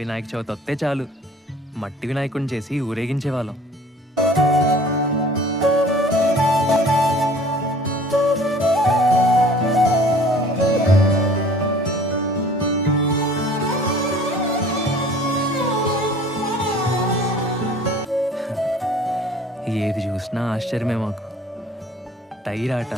వినాయక చవితి వస్తే చాలు మట్టి వినాయకుడిని చేసి ఊరేగించేవాళ్ళం. ఏది చూసినా ఆశ్చర్యమే మాకు. టైర్ ఆట,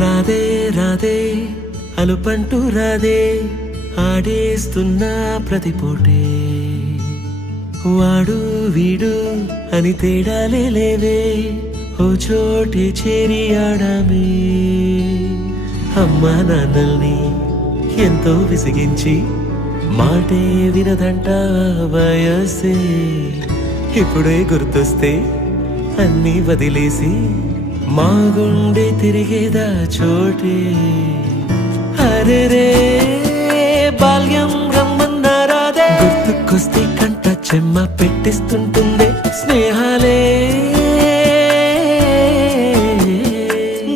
రాధే రాధే అలుపంటూ రాధే ఆడేస్తున్నా ప్రతిపోటే, వాడు వీడు అని తేడాలే లేవే, ఓ చోటే చేరి ఆడామే. అమ్మా నాన్నల్ని ఎంతో విసిగించి మాటే వినదంట వయసే, ఇప్పుడే గుర్తొస్తే అన్నీ వదిలేసి మా గుండె తిరిగేదా చోటే. అరే రే బాల్యం రమ్మన్నారాదే, గుర్తుకొస్తే కంట చెమ్మ పెట్టిస్తుంటుందే స్నేహాలే,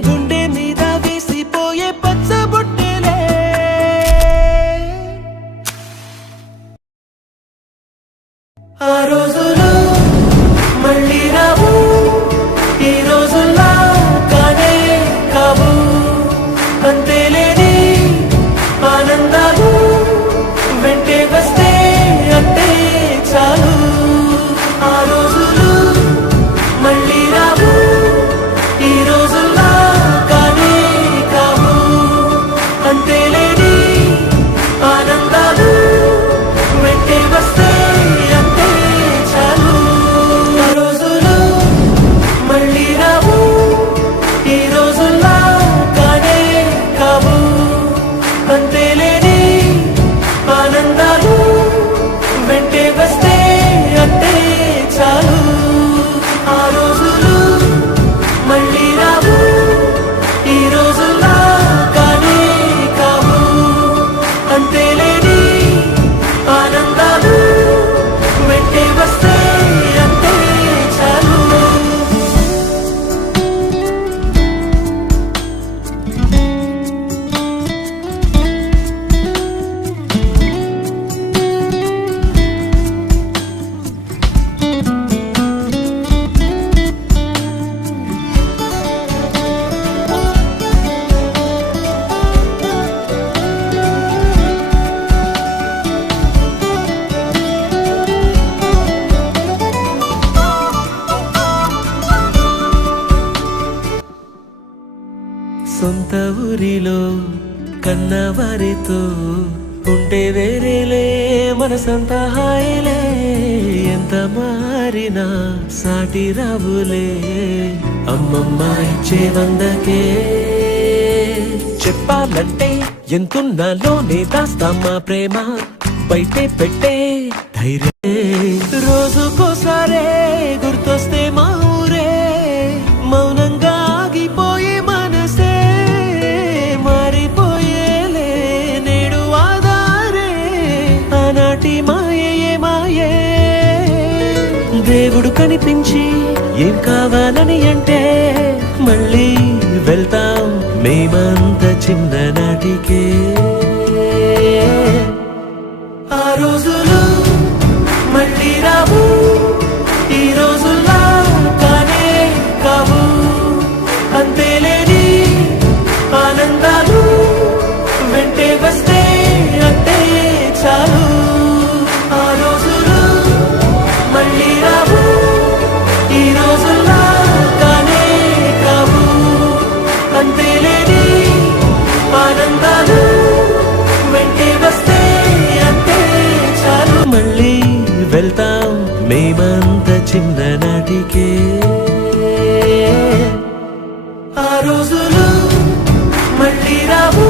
గుండె మీద వేసిపోయే పచ్చబొట్టెలే. ఆ రోజులు మళ్ళీ రావు, ఈ రోజుల్లా కానే కావు, అంతేలేని ఆనందాలు వెంటే వస్తే అంటే చాలు. ఆ రోజులు మళ్ళీ రావు, ఈ రోజుల్లా కానే కావు, అంతేలేని ఆనందాలు వెంటే వస్తే అంటే చాలు. ఆ రోజులు మళ్ళీ రావు, ఈ రోజుల్లా కానే కావు, అంతేలేని ఆనందాలు వెంటే వస్తే అంటే చాలు. ఆ రోజులు మళ్ళీ రావు, ఈ రోజుల్లా కానే కావు, అంతేలేని ఆనందాలు వెంటే వస్తే అంటే చాలు. సొంత ఊరిలో కన్నవారితో ఉంటే వేరేలే మనసంత హాయిలే, ఎంత మారినా సాటి రావులే అమ్మమ్మ ఇచ్చే వందకే. చెప్పాలంటే ఎంతున్నాలోనే దాస్తామా ప్రేమ, బయటే పెట్టే ధైర్యమే. రోజుకోసారే గుర్తొస్తే మా ఊరే, మౌనంగా ఆగిపోయే మనసే మారిపోయేలే నేడు ఆధారే, ఆనాటి మాయే మాయే. దేవుడు కనిపించి ఏం కావాలని అంటే మళ్ళీ వెళ్తాం మేమంత చిన్ననాటికే. ఆ రోజులు మళ్ళీ రావు, ఈ రోజుల్లా కానే కావు, అంతేలేని ఆనందాలు వెంటే వస్తే అంటే చాలు. ఆ రోజులు మళ్ళీ రావు, ఈ రోజుల్లా కానే కావు, అంతేలేని ఆనందాలు వెంటే వస్తే అంటే చాలు. మళ్ళీ వెళ్తాం ఆ రోజులు మళ్ళీ రావు